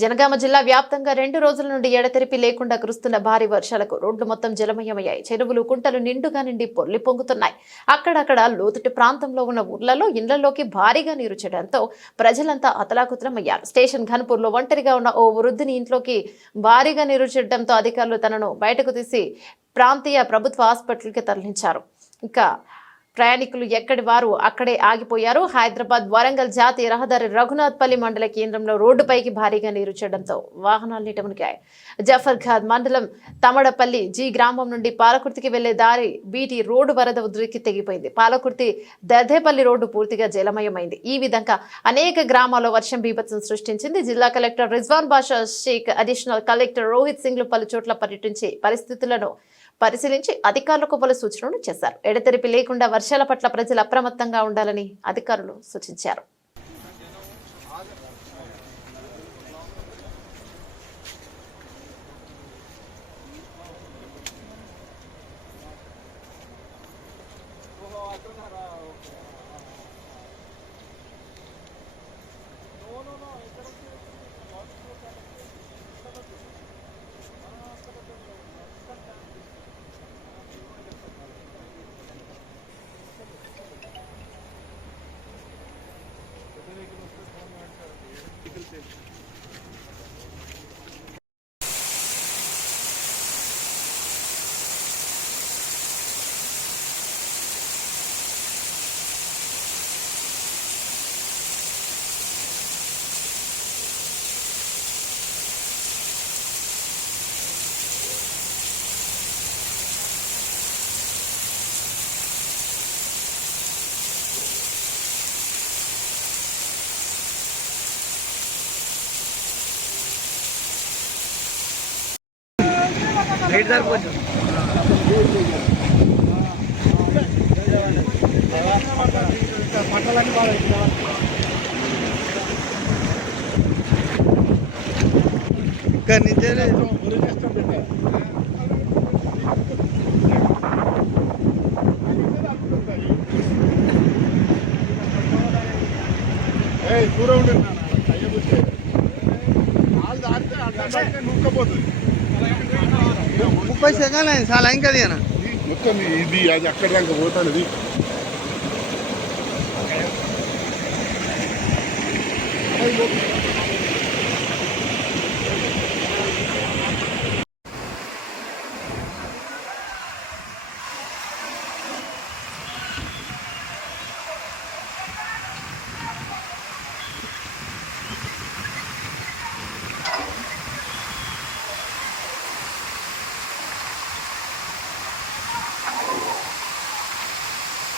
జనగామ జిల్లా వ్యాప్తంగా రెండు రోజుల నుండి ఎడతెరిపి లేకుండా కురుస్తున్న భారీ వర్షాలకు రోడ్లు మొత్తం జలమయమయ్యాయి. చెరువులు కుంటలు నిండుగా నిండి పొర్లి పొంగుతున్నాయి. అక్కడక్కడ లోతుటి ప్రాంతంలో ఉన్న ఊర్లలో ఇళ్ళలోకి భారీగా నీరు చేయడంతో ప్రజలంతా అతలాకుతలమయ్యారు. స్టేషన్ ఘన్పూర్లో ఒంటరిగా ఉన్న ఓ వృద్ధిని ఇంట్లోకి భారీగా నీరు చేయడంతో అధికారులు తనను బయటకు తీసి ప్రాంతీయ ప్రభుత్వ హాస్పిటల్కి తరలించారు. ఇంకా ప్రయాణికులు ఎక్కడి వారు అక్కడే ఆగిపోయారు. హైదరాబాద్ వరంగల్ జాతీయ రహదారి రఘునాథ్పల్లి మండల కేంద్రంలో రోడ్డుపైకి భారీగా నీరు చేయడంతో వాహనాలు నీటమునికాయి జఫర్ఘాద్ మండలం తమడపల్లి జీ గ్రామం నుండి పాలకుర్తికి వెళ్ళే దారి బీటీ రోడ్డు వరద ఉద్రిక్కి తెగిపోయింది. పాలకుర్తి దర్దేపల్లి రోడ్డు పూర్తిగా జలమయమైంది. ఈ విధంగా అనేక గ్రామాల్లో వర్షం బీభత్సం సృష్టించింది. జిల్లా collector Rizwan Basha Shaik additional collector Rohit సింగ్లు పలు చోట్ల పర్యటించి పరిస్థితులను పరిశీలించి అధికారులకు పలు సూచనలు చేశారు. ఎడతెరిపి లేకుండా వర్షాల పట్ల ప్రజలు అప్రమత్తంగా ఉండాలని అధికారులు సూచించారు. message. ఇక్కడ నుంచే దూరం ఉండండి నాన్న. అయ్య కూర్చో. వాళ్ళు దాటితే అడ్డం నూక్కపోతుంది. ముప్పై సెకండ్ అయింది చాలా ఇంకా మొత్తం ఇది అది అక్కడ దాకా పోతాను